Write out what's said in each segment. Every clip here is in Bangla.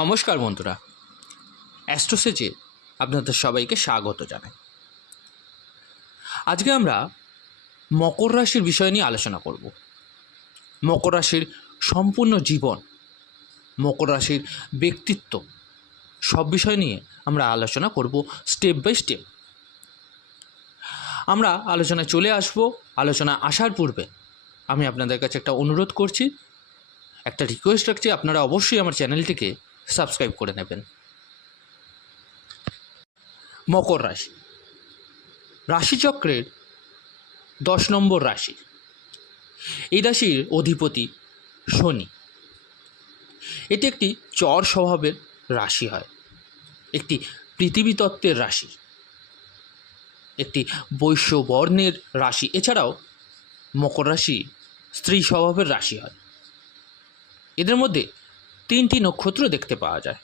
নমস্কার বন্ধুরা। অ্যাস্ট্রোসেজে আপনাদের সবাইকে স্বাগত জানাই। আজকে আমরা মকর রাশির বিষয় নিয়ে আলোচনা করব। মকর রাশির সম্পূর্ণ জীবন, মকর রাশির ব্যক্তিত্ব সব বিষয় নিয়ে আমরা আলোচনা করব স্টেপ বাই স্টেপ আমরা আলোচনায় চলে আসব, আলোচনা আসার পূর্বে আমি আপনাদের কাছে একটা অনুরোধ করছি, একটা রিকোয়েস্ট রাখছি, আপনারা অবশ্যই আমার চ্যানেলটিকে সাবস্ক্রাইব করে নেবেন। মকর রাশি। রাশিচক্রের দশ নম্বর রাশি। এই রাশির অধিপতি শনি। এটি একটি চর স্বভাবের রাশি হয়। একটি পৃথিবী তত্ত্বের রাশি। একটি বৈশ্য বর্ণের রাশি। এছাড়াও মকর রাশি স্ত্রী স্বভাবের রাশি হয়। এদের মধ্যে তিনটি নক্ষত্র দেখতে পাওয়া যায়।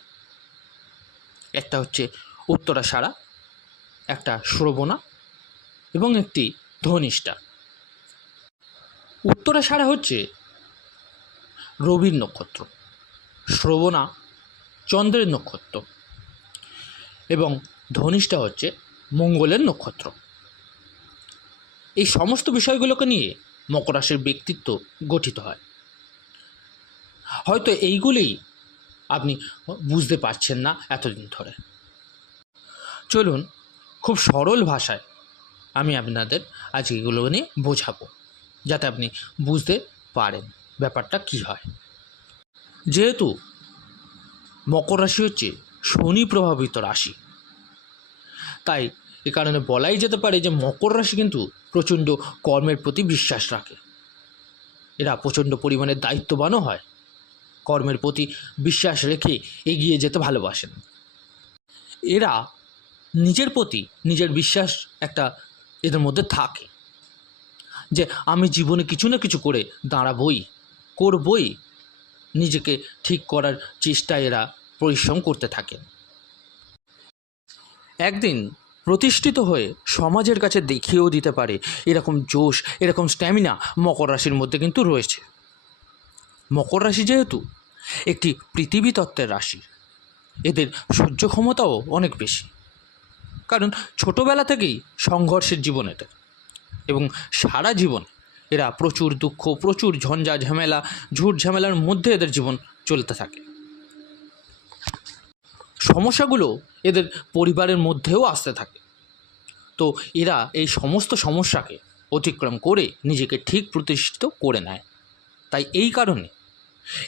একটা হচ্ছে উত্তরাষাঢ়া একটা শ্রবণা এবং একটি ধনিষ্ঠা। উত্তরাষাঢ়া হচ্ছে রবির নক্ষত্র, শ্রবণা চন্দ্রের নক্ষত্র এবং ধনিষ্ঠা হচ্ছে মঙ্গলের নক্ষত্র। এই সমস্ত বিষয়গুলোকে নিয়ে মকর ব্যক্তিত্ব গঠিত হয়। হয়তো এইগুলিই আপনি বুঝতে পারছেন না এতদিন ধরে। চলুন, খুব সরল ভাষায় আমি আপনাদের আজ এগুলো নিয়ে বোঝাবো, যাতে আপনি বুঝতে পারেন ব্যাপারটা কী হয়। যেহেতু মকর রাশি হচ্ছে শনি প্রভাবিত রাশি, তাই এ কারণে বলাই যেতে পারে যে মকর রাশি কিন্তু প্রচণ্ড কর্মের প্রতি বিশ্বাস রাখে। এরা প্রচণ্ড পরিমাণে দায়িত্ববানও হয়। কর্মের প্রতি বিশ্বাস রেখে এগিয়ে যেতে ভালোবাসেন। এরা নিজের প্রতি নিজের বিশ্বাস একটা এদের মধ্যে থাকে। যে আমি জীবনে কিছু না কিছু করে দাঁড়াবই, করবই, নিজেকে ঠিক করার চেষ্টায় এরা পরিশ্রম করতে থাকেন। একদিন প্রতিষ্ঠিত হয়ে সমাজের কাছে দেখিয়েও দিতে পারে এরকম জোশ, এরকম স্ট্যামিনা মকর রাশির মধ্যে কিন্তু রয়েছে। মকর রাশি যেহেতু একটি পৃথিবী তত্ত্বের রাশি। এদের সহ্য ক্ষমতাও অনেক বেশি। কারণ ছোটোবেলা থেকেই সংঘর্ষের জীবন এদের। এবং সারা জীবন এরা প্রচুর দুঃখ, প্রচুর ঝঞ্ঝা, ঝামেলা, ঝুট ঝামেলার মধ্যে এদের জীবন চলতে থাকে। সমস্যাগুলো এদের পরিবারের মধ্যেও আসতে থাকে। তো এরা এই সমস্ত সমস্যাকে অতিক্রম করে নিজেকে ঠিক প্রতিষ্ঠিত করে নেয়। তাই এই কারণে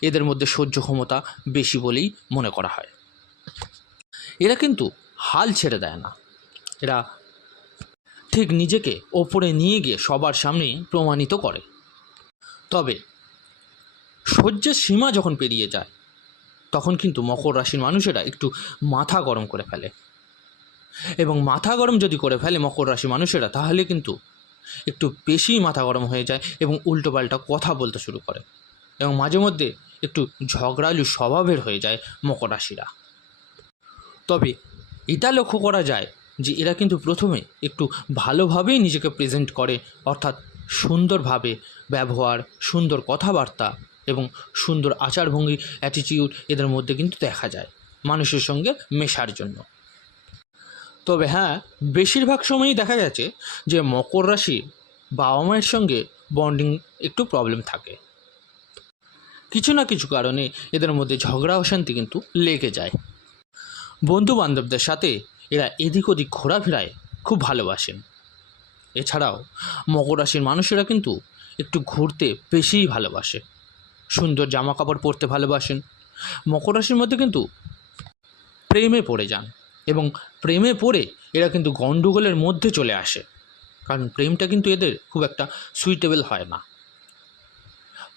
এদের মধ্যে সহ্য ক্ষমতা বেশি বলেই মনে করা হয়। এরা কিন্তু হাল ছেড়ে দেয় না। এরা ঠিক নিজেকে ওপরে নিয়ে গিয়ে সবার সামনে প্রমাণিত করে। তবে সহ্যের সীমা যখন পেরিয়ে যায়, তখন কিন্তু মকর রাশির মানুষেরা একটু মাথা গরম করে ফেলে। এবং মাথা গরম যদি করে ফেলে মকর রাশি মানুষেরা, তাহলে কিন্তু একটু বেশি মাথা গরম হয়ে যায় এবং উল্টোপাল্টা কথা বলতে শুরু করে। এবং মাঝে মধ্যে একটু ঝগড়ালু স্বভাবের হয়ে যায় মকর রাশিরা তবে এটা লক্ষ্য করা যায় যে এরা কিন্তু প্রথমে একটু ভালোভাবেই নিজেকে প্রেজেন্ট করে, অর্থাৎ সুন্দরভাবে ব্যবহার, সুন্দর কথাবার্তা এবং সুন্দর আচারভঙ্গি অ্যাটিটিউড এদের মধ্যে কিন্তু দেখা যায় মানুষের সঙ্গে মেশার জন্য। তবে হ্যাঁ বেশিরভাগ সময়ই দেখা গেছে যে মকর রাশি বাবা মায়ের সঙ্গে বন্ডিং একটু প্রবলেম থাকে। কিছু না কিছু কারণে এদের মধ্যে ঝগড়া অশান্তি কিন্তু লেগে যায়। বন্ধু বান্ধবদের সাথে এরা এদিক ওদিক ঘোরাফেরায় খুব ভালোবাসেন। এছাড়াও মকর রাশির মানুষেরা কিন্তু একটু ঘুরতে বেশিই ভালোবাসে। সুন্দর জামা কাপড় পরতে ভালোবাসেন। মকর রাশির মধ্যে কিন্তু প্রেমে পড়ে যান এবং প্রেমে পড়ে এরা কিন্তু গণ্ডগোলের মধ্যে চলে আসে। কারণ প্রেমটা কিন্তু এদের খুব একটা সুইটেবল হয় না।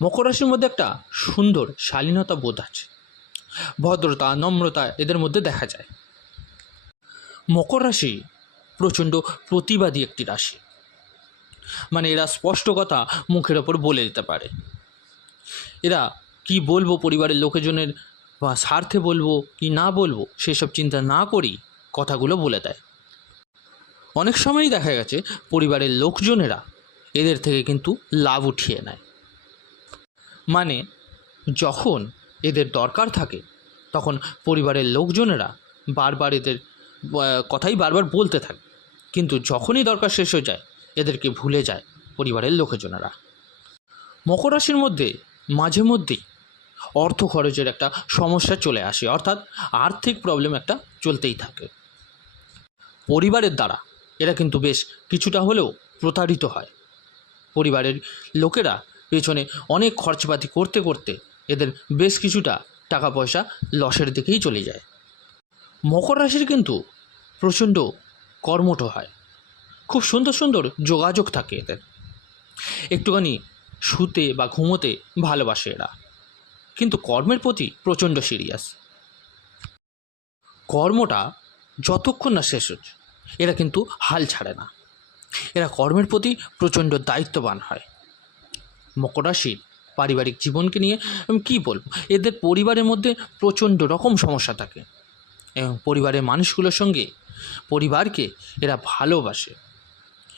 মকর রাশির মধ্যে একটা সুন্দর শালীনতা বোধ আছে। ভদ্রতা, নম্রতা এদের মধ্যে দেখা যায়। মকর রাশি প্রচণ্ড প্রতিবাদী একটি রাশি। মানে এরা স্পষ্ট কথা মুখের ওপর বলে দিতে পারে। এরা কি বলব পরিবারের লোকজনের বা স্বার্থে বলব কি না বলব সেসব চিন্তা না করেই কথাগুলো বলে দেয়। অনেক সময়ই দেখা গেছে পরিবারের লোকজনেরা এদের থেকে কিন্তু লাভ উঠিয়ে নেয়। মানে যখন এদের দরকার থাকে, তখন পরিবারের লোকজনেরা বারবার এদের কথাই বারবার বলতে থাকে। কিন্তু যখনই দরকার শেষ হয়ে যায়, এদেরকে ভুলে যায় পরিবারের লোকজনেরা। মকর রাশির মধ্যে, মাঝে মধ্যেই অর্থ খরচের একটা সমস্যা চলে আসে, অর্থাৎ আর্থিক প্রবলেম একটা চলতেই থাকে। পরিবারের দ্বারা এরা কিন্তু বেশ কিছুটা হলেও প্রতারিত হয়। পরিবারের লোকেরা পেছনে অনেক খরচপাতি করতে করতে এদের বেশ কিছুটা টাকা পয়সা লসের দিকেই চলে যায়। মকর রাশির কিন্তু প্রচণ্ড কর্মঠ হয়। খুব সুন্দর সুন্দর যোগাযোগ থাকে এদের। একটুখানি শুতে বা ঘুমোতে ভালোবাসে এরা। কিন্তু কর্মের প্রতি প্রচণ্ড সিরিয়াস। কর্মটা যতক্ষণ না শেষ হচ্ছে, এরা কিন্তু হাল ছাড়ে না। এরা কর্মের প্রতি প্রচণ্ড দায়িত্ববান হয়। মকর রাশির পারিবারিক জীবনকে নিয়ে আমি কী বলব? এদের পরিবারের মধ্যে প্রচণ্ড রকম সমস্যা থাকে। এবং পরিবারের মানুষগুলোর সঙ্গে পরিবারকে এরা ভালোবাসে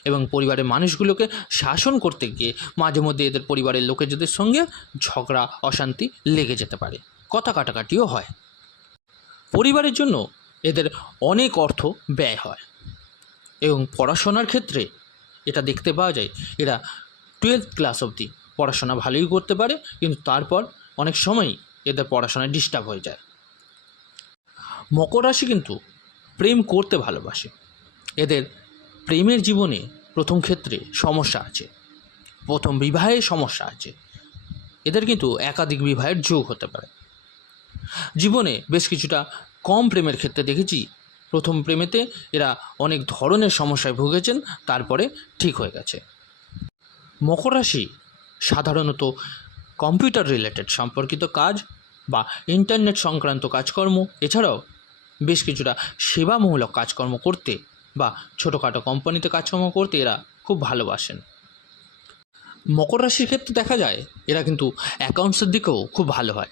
এবং পরিবারের মানুষগুলোকে শাসন করতে গিয়ে মাঝে মধ্যে এদের পরিবারের লোকেদের সঙ্গে ঝগড়া, অশান্তি লেগে যেতে পারে। কথা কাটাকাটিও হয়। পরিবারের জন্য এদের অনেক অর্থ ব্যয় হয় এবং পড়াশোনার ক্ষেত্রে এটা দেখতে পাওয়া যায়, এরা টুয়েলভ ক্লাস অবধি পড়াশোনা ভালোই করতে পারে, কিন্তু তারপর অনেক সময়ই এদের পড়াশোনায় ডিস্টার্ব হয়ে যায়। মকর রাশি কিন্তু প্রেম করতে ভালোবাসে। এদের প্রেমের জীবনে প্রথম ক্ষেত্রে সমস্যা আছে, প্রথম বিবাহে সমস্যা আছে। এদের কিন্তু একাধিক বিবাহের যোগ হতে পারে। জীবনে বেশ কিছুটা কম প্রেমের ক্ষেত্রে দেখেছি, প্রথম প্রেমেতে এরা অনেক ধরনের সমস্যায় ভুগেছেন, তারপরে ঠিক হয়ে গেছে। মকর রাশি সাধারণত কম্পিউটার রিলেটেড সম্পর্কিত কাজ বা ইন্টারনেট সংক্রান্ত কাজকর্ম, এছাড়াও বেশ কিছুটা সেবামূলক কাজকর্ম করতে বা ছোটোখাটো কোম্পানিতে কাজকর্ম করতে এরা খুব ভালোবাসেন। মকর রাশির ক্ষেত্রে দেখা যায়, এরা কিন্তু অ্যাকাউন্টসের দিকেও খুব ভালো হয়।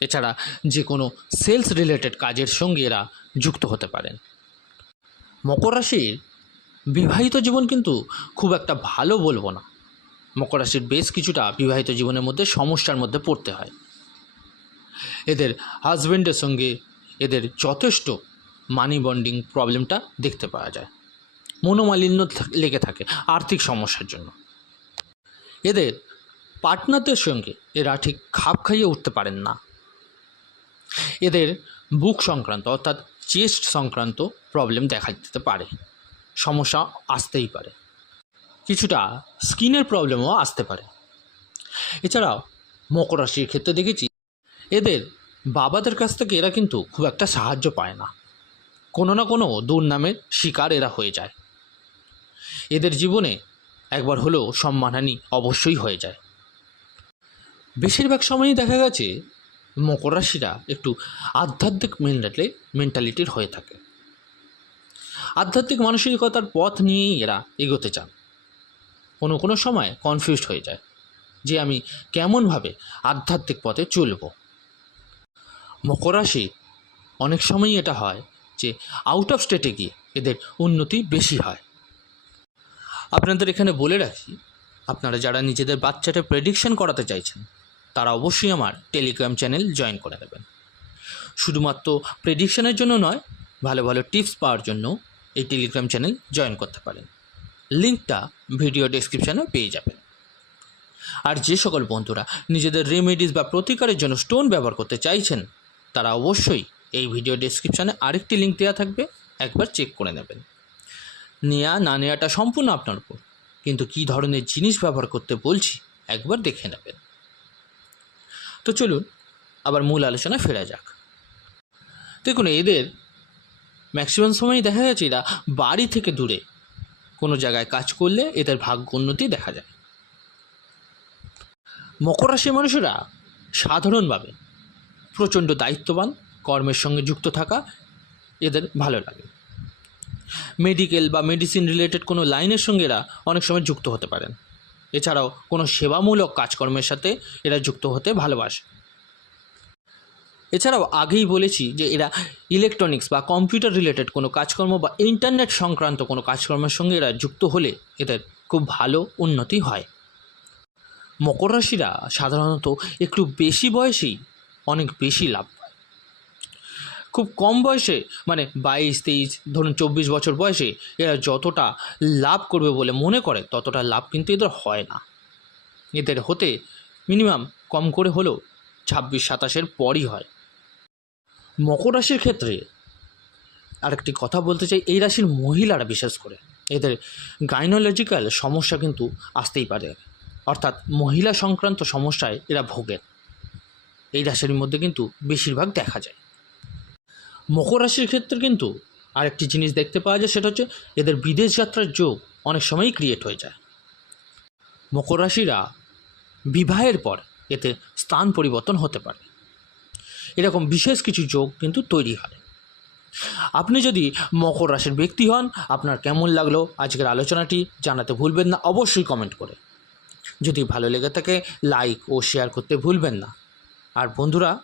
এছাড়া যে কোনো সেলস রিলেটেড কাজের সঙ্গে এরা যুক্ত হতে পারেন। মকর রাশির বিবাহিত জীবন কিন্তু খুব একটা ভালো বলব না। মকর রাশির বেশ কিছুটা বিবাহিত জীবনের মধ্যে সমস্যার মধ্যে পড়তে হয়। এদের হাজব্যান্ডের সঙ্গে এদের যথেষ্ট মানি বন্ডিং প্রবলেমটা দেখতে পাওয়া যায়। মনোমালিন্য লেগে থাকে আর্থিক সমস্যার জন্য। এদের পার্টনারদের সঙ্গে এরা ঠিক খাপ খাইয়ে উঠতে পারেন না। এদের বুক সংক্রান্ত অর্থাৎ চেস্ট সংক্রান্ত প্রবলেম দেখা দিতে পারে। সমস্যা আসতেই পারে। কিছুটা স্কিনের প্রবলেমও আসতে পারে। এছাড়াও মকর রাশির ক্ষেত্রে দেখেছি, এদের বাবাদের কাছ থেকে এরা কিন্তু খুব একটা সাহায্য পায় না। কোনো না কোনো দুর্নামের শিকার এরা হয়ে যায়। এদের জীবনে একবার হলেও সম্মানহানি অবশ্যই হয়ে যায়। বেশিরভাগ সময়ই দেখা গেছে মকর রাশিরা একটু আধ্যাত্মিক মেন্টালি, মেন্টালিটির হয়ে থাকে। আধ্যাত্মিক মানসিকতার পথ নিয়েই এরা এগোতে চান। কোনো কোনো সময় কনফিউজড হয়ে যায় যে আমি কেমনভাবে আধ্যাত্মিক পথে চলব। মকর রাশি অনেক সময়ই এটা হয় যে আউট অফ স্টেটে গিয়ে এদের উন্নতি বেশি হয়। আপনাদের এখানে বলে রাখি, আপনারা যারা নিজেদের বাচ্চাটা প্রেডিকশন করাতে চাইছেন, তারা অবশ্যই আমার টেলিগ্রাম চ্যানেল জয়েন করে নেবেন। শুধুমাত্র প্রেডিকশনের জন্য নয়, ভালো ভালো টিপস পাওয়ার জন্য এই টেলিগ্রাম চ্যানেল জয়েন করতে পারেন। লিঙ্কটা ভিডিও ডেসক্রিপশানে পেয়ে যাবেন। আর যে সকল বন্ধুরা নিজেদের রেমেডিস বা প্রতিকারের জন্য স্টোন ব্যবহার করতে চাইছেন, তারা অবশ্যই এই ভিডিও ডেসক্রিপশানে আরেকটি লিঙ্ক দেওয়া থাকবে, একবার চেক করে নেবেন। নেওয়া না নেওয়াটা সম্পূর্ণ আপনার উপর, কিন্তু কী ধরনের জিনিস ব্যবহার করতে বলছি, একবার দেখে নেবেন। তো চলুন, আবার মূল আলোচনা ফেরা যাক। দেখুন, এদের ম্যাক্সিমাম সময়ই দেখা গেছে এরা বাড়ি থেকে দূরে কোনো জায়গায় কাজ করলে এদের ভাগ্য উন্নতি দেখা যায়। মকর রাশির মানুষেরা সাধারণভাবে প্রচণ্ড দায়িত্ববান, কর্মের সঙ্গে যুক্ত থাকা এদের ভালো লাগে। মেডিকেল বা মেডিসিন রিলেটেড কোনো লাইনের সঙ্গে এরা অনেক সময় যুক্ত হতে পারেন। এছাড়াও কোনো সেবামূলক কাজকর্মের সাথে এরা যুক্ত হতে ভালোবাসে। এছাড়াও আগেই বলেছি যে এরা ইলেকট্রনিক্স বা কম্পিউটার রিলেটেড কোনো কাজকর্ম বা ইন্টারনেট সংক্রান্ত কোনো কাজকর্মের সঙ্গে এরা যুক্ত হলে এদের খুব ভালো উন্নতি হয়। মকর রাশিরা সাধারণত একটু বেশি বয়সেই অনেক বেশি লাভ খুব কম বয়সে মানে বাইশ, তেইশ, ধরুন চব্বিশ বছর বয়সে এরা যতটা লাভ করবে বলে মনে করে ততটা লাভ কিন্তু এদের হয় না। এদের হতে মিনিমাম কম করে হলেও ছাব্বিশ, সাতাশের পরই হয়। মকর রাশির ক্ষেত্রে আরেকটি কথা বলতে চাই, এই রাশির মহিলারা বিশেষ করে এদের গাইনোলজিক্যাল সমস্যা কিন্তু আসতেই পারে। অর্থাৎ মহিলা সংক্রান্ত সমস্যায় এরা ভোগেন এই রাশির মধ্যে কিন্তু বেশিরভাগ দেখা যায়। মকর রাশির ক্ষেত্রে কিন্তু আরেকটি জিনিস দেখতে পাওয়া যায়, সেটা হচ্ছে এদের বিদেশ যাত্রার যোগ অনেক সময়ই ক্রিয়েট হয়ে যায়। মকর রাশিরা বিবাহের পর এতে স্থান পরিবর্তন হতে পারে। এরকম বিশেষ কিছু যোগ কিন্তু তৈরি হয়। আপনি যদি মকর রাশির ব্যক্তি হন, আপনার কেমন লাগল আজকের আলোচনাটি জানাতে ভুলবেন না, অবশ্যই কমেন্ট করে। যদি ভালো লেগে থাকে লাইক ও শেয়ার করতে ভুলবেন না। আর বন্ধুরা